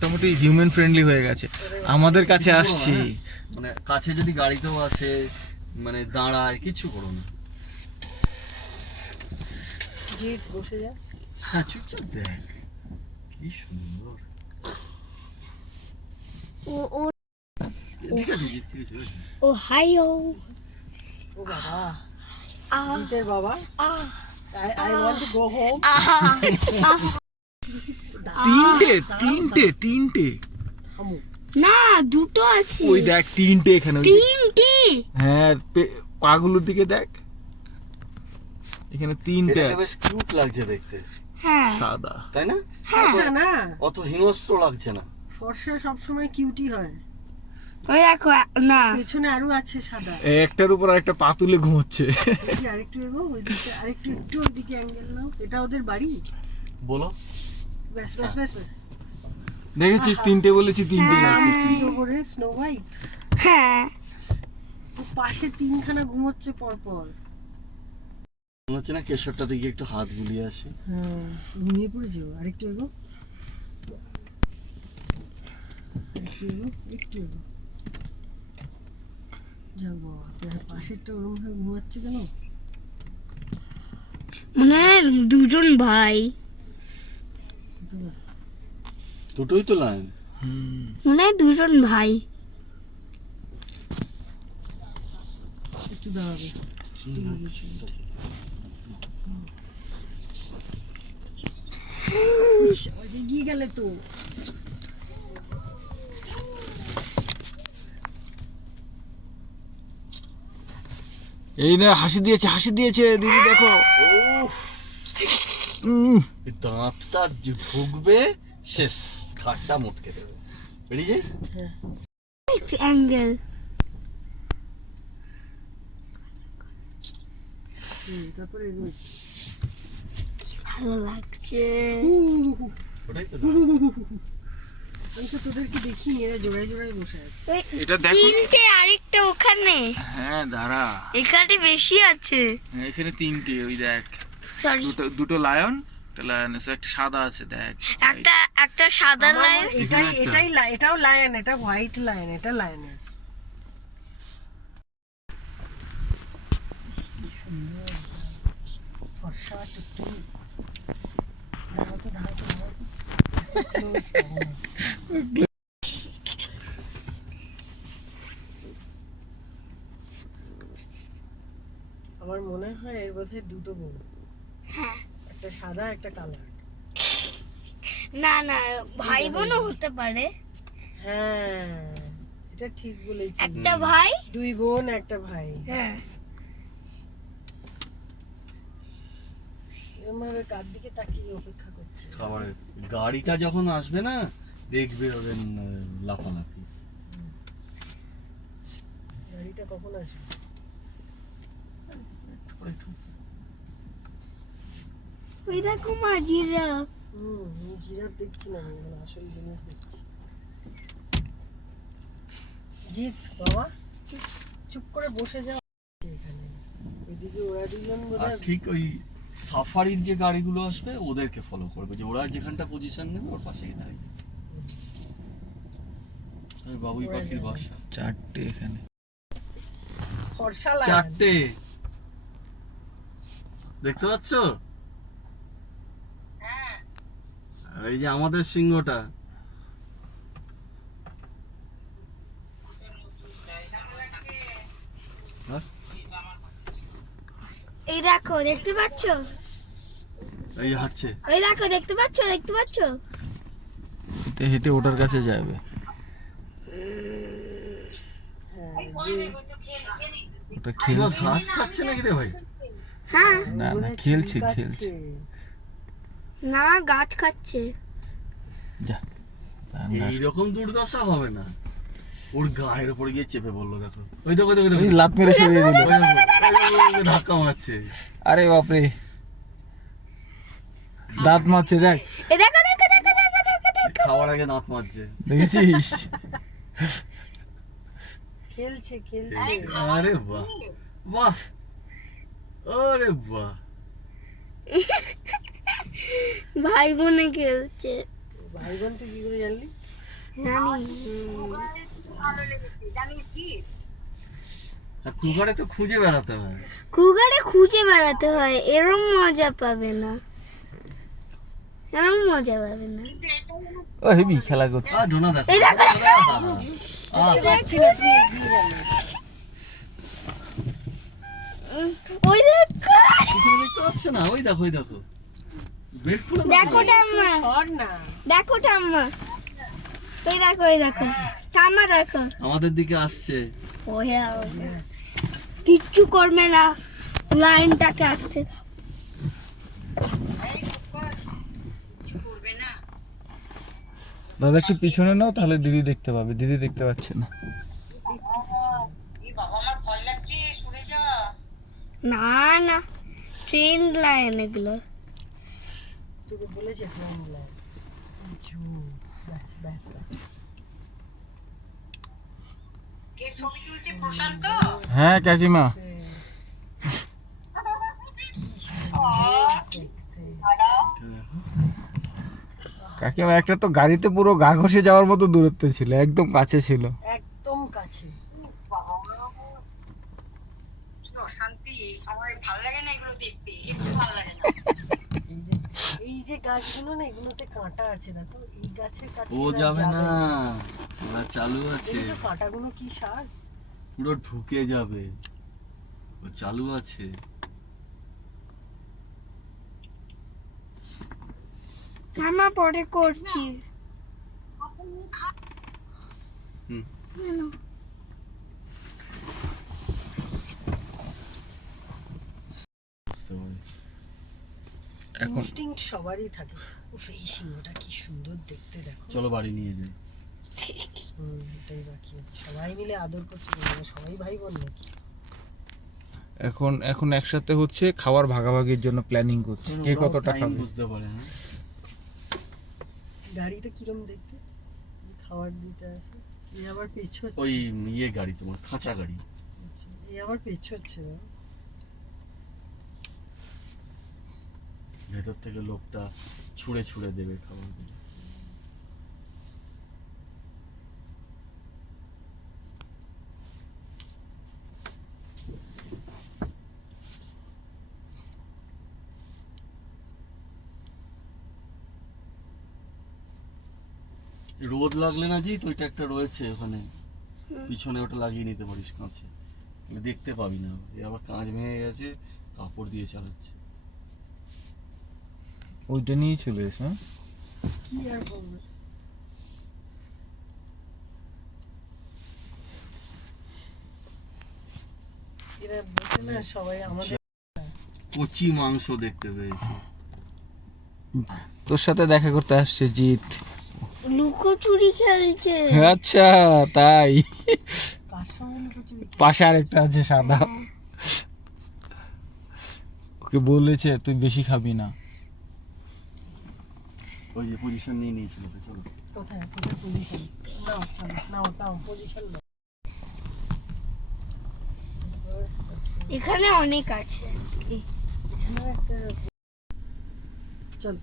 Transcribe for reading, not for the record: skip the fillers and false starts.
মোটামুটি human friendly হয়ে গেছে, আমাদের কাছে আসছে। মানে কাছে যদি গাড়িতেও আসে, মানে দাঁড়ায়, কিছু করো না, বসে যা। হ্যাঁ চুপচাপ দেখ কি সুন্দর। ও ঠিক আছে জিত, ঠিক আছে। ও হাই ও বাবা, জিতের বাবা, I want to go home. তিনটে থামো। না দুটো আছে, ওই দেখ তিনটে এখানে, তিনটে। হ্যাঁ পাগুলোর দিকে দেখ, এখানে তিনটে এটা আছে। বেশ কিউট লাগছে দেখতে, হ্যাঁ সাদা, তাই না? ফর্সা না, অত হিংস্র লাগছে না। ফর্সা সবসময় কিউটি হয়। ওই দেখো না পেছনে আরো আছে সাদা। একটার উপর একটা পা তুলে ঘুমোচ্ছে। দেখি আরেকটু এগো, ওইদিকে আরেকটু, একটু ওইদিকে অ্যাঙ্গেল নাও। এটা ওদের বাড়ি। বলো ব্যাস ব্যাস ব্যাস ব্যাস। দেখেছিস, তিনটে বলেছি, তিনটে আছে। কি ওরে স্নো হোয়াইট, হ্যাঁ তো পাশে তিনখানা ঘুমোচ্ছে পর পর। মনে হচ্ছে না কেশরটা দিকে একটু হাত বুলিয়ে আসি। হ্যাঁ ঘুমিয়ে পড়েছে। আরেকটু এগো, একটু এগো, একটু এগো। যাও বাবা, তোর পাশেরটা ওরম ভাবে ঘুমাচ্ছে কেন? মনে হয় দুজন ভাই, দুটোই তো লাইন। মনে হয় দুজন ভাই। একটু দাঁড়াবে। এগিয়ে গেলে তো। এই না, হাসি দিয়েছে দিদি, দেখো। এই দাঁতটা যে ঢুকবে শেষ, খাটটা মুটকে দেবে, বেরিয়ে যায়। একটু অ্যাঙ্গেল, তারপরে এগো। ভালো লাগছে। ওটাই তো আমি তো তোদেরকে দেখিনি, এরা জোড়ায় জোড়ায় বসে আছে। ওই এটা দেখো। তিনটে, আরেকটা ওখানে। হ্যাঁ দাঁড়া, এখানে বেশি আছে। হ্যাঁ, এখানে তিনটে, ওই দেখ, সরি, দুটো লায়ন, একটা লায়ন আছে, একটা সাদা আছে, দেখ। একটা সাদা লাইন। এটাও লায়ন, এটা হোয়াইট লায়ন, এটা লায়নেস। ফর্সা টুকটুকি। দাঁড়াতে ক্লোজ পাবো না। আমার মনে হয় এর বোধহয় দুটো বউ, হ্যাঁ একটা সাদা একটা কালার। না না, ভাই বোনও হতে পারে। হ্যাঁ এটা ঠিক বলেছিস, একটা ভাই, দুই বোন একটা ভাই। হ্যাঁ এরকম ভাবে কার দিকে তাকিয়ে অপেক্ষা করছে। খাবারের গাড়িটা যখন আসবে না, দেখবে ওদের লাফালাফি। গাড়িটা কখন আসবে? ওই দেখো মা, জিরাফ। জিরাফ দেখছি না, আমি এখন আসল জিনিস দেখছি। জিৎ বাবা, চুপ করে বসে যাও এখানে। ওইদিকে ওরা দুজন আর বোধহয় ঠিক ওই সাফারির যে গাড়িগুলো আসবে ওদেরকে ফলো করবে, যে ওরা যেখানটা পজিশন নেবে ওর পাশে গিয়ে দাঁড়িয়ে। ওই বাবুই পাখির বাসা। চারটে এখানে, ফর্সা লায়ন। চারটে দেখতে পাচ্ছ? আর এই যে আমাদের সিংহটা, এই দেখো, দেখতে পাচ্ছ? এই হাঁটছে। ওই দেখো, দেখতে পাচ্ছ? দেখতে পাচ্ছ? হেঁটে হেঁটে ওটার কাছে যাবে। ওটা এগুলো খেলছে, ঘাস খাচ্ছে নাকি রে ভাই? হ্যাঁ না না, বোধহয় খেলছে চুল খেলছে। কাটছে। না, গাছ খাচ্ছে। যা, এইরকম দুর্দশা হবে না, ওর গায়ের উপর গিয়ে চেপে বললো, দেখো ওই দেখো দেখো দেখো, ওই লাত মেরে সরিয়ে দিল। ওই দেখো, ওই দেখো, ধাক্কা মারছে। আরে বাপরে, দাঁত মারছে, দেখ এই দেখো দেখো দেখো দেখো দেখো দেখো। খাওয়ার আগে দাঁত মারছে, দেখেছিস? খেলছে খেলছে। আরে বাহ বাহ, আরে বাহ। ভাই বোনে খেলছে। ভাই বোন তুই কি করে জানলি? আর ক্রুগারে তো খুঁজে বেড়াতে হয়। ক্রুগারে খুঁজে বেড়াতে হয়, এরম মজা পাবে না, এরম মজা পাবে না। ও হেবি খেলা করছে। ডোনা দেখো, এই দেখো। পাচ্ছি না, তুই এগিয়ে গেলি। ওই দেখো, পিছনে দেখতে পাচ্ছে না? ওই দেখো, ওই দেখো, ব্রেক পুরো দেখো ঠাম্মা, সর না। দেখো ঠাম্মা, এই দেখো, এই দেখো ঠাম্মা, দেখো আমাদের দিকে আসছে। ওয়া কিচ্ছু করবে না, লাইনটাকে আসতে দাও। দাদা একটু পিছনে নাও, তাহলে দিদি দেখতে পাবে, দিদি দেখতে পাচ্ছে না। না না, ট্রেন লাইন এগুলো। তোকে বলেছে ট্রেন লাইন। ব্যাস ব্যাস ব্যাস। হ্যাঁ কাকিমা, কাকিমা একটা তো গাড়িতে পুরো গা ঘষে যাওয়ার মতো দূরত্ব ছিল, একদম কাছে ছিল। একদম কাছে। এই যে গাছগুলো না, এগুলোতে কাঁটা আছে, দেখো এই গাছের কাছে ও যাবে না, ওরা চালু আছে, দেখো কাঁটাগুলো কি সার। পুরো ঢুকে যাবে, ও চালু আছে। ঠাম্মা পরে করছি। হুম। বুঝতে পারছি। এখন ইনস্টিংক্ট সবারই থাকে। উফ, এই সিংহটা কি সুন্দর দেখতে, দেখো। চলো বাড়ি নিয়ে যাই। এটাই বাকি আছে, সবাই মিলে আদর করছে, কিন্তু সবাই ভাই বোন নাকি? এখন এখন একসাথে হচ্ছে খাবার ভাগাভাগির জন্য প্ল্যানিং করছে, কে ওরাও কতটা time খাবে। বুঝতে পারে। হ্যাঁ, গাড়িটা কিরম দেখতে, খাবার দিতে আসে। এই আবার পেছচ্ছে, ওই ইয়ে গাড়ি, তোমার খাঁচা গাড়ি। এই আবার পেছচ্ছে। ভেতর থেকে লোকটা ছুঁড়ে ছুঁড়ে দেবে খাবার। রোদ লাগলে না জি, তো ওইটা একটা রয়েছে ওখানে পিছনে, ওটা লাগিয়ে নিতে পারিস কাঁচে, তাহলে দেখতে পাবি না। এ আবার কাঁচ ভেঙে গেছে, কাপড় দিয়ে চালাচ্ছে। ওইটা নিয়ে চলে এসে। কি আর বলবো, এরা বসে না সবাই আমাদের। কচি মাংস দেখতে পেয়েছি। তোর সাথে দেখা করতে আসছে জিৎ। লুকোচুরি খেলছে। আচ্ছা তাই, কার সঙ্গে লুকোচুরি? পাশে আরেকটা আছে সাদা, ওকে বলেছে তুই বেশি খাবি না। ওই যে পজিশন নিয়ে নিয়েছিল, চলো। কোথায় কোথায় পজিশন? নাও নাও নাও পজিশন নাও। এখানে অনেক আছে। এখানে একটা, চল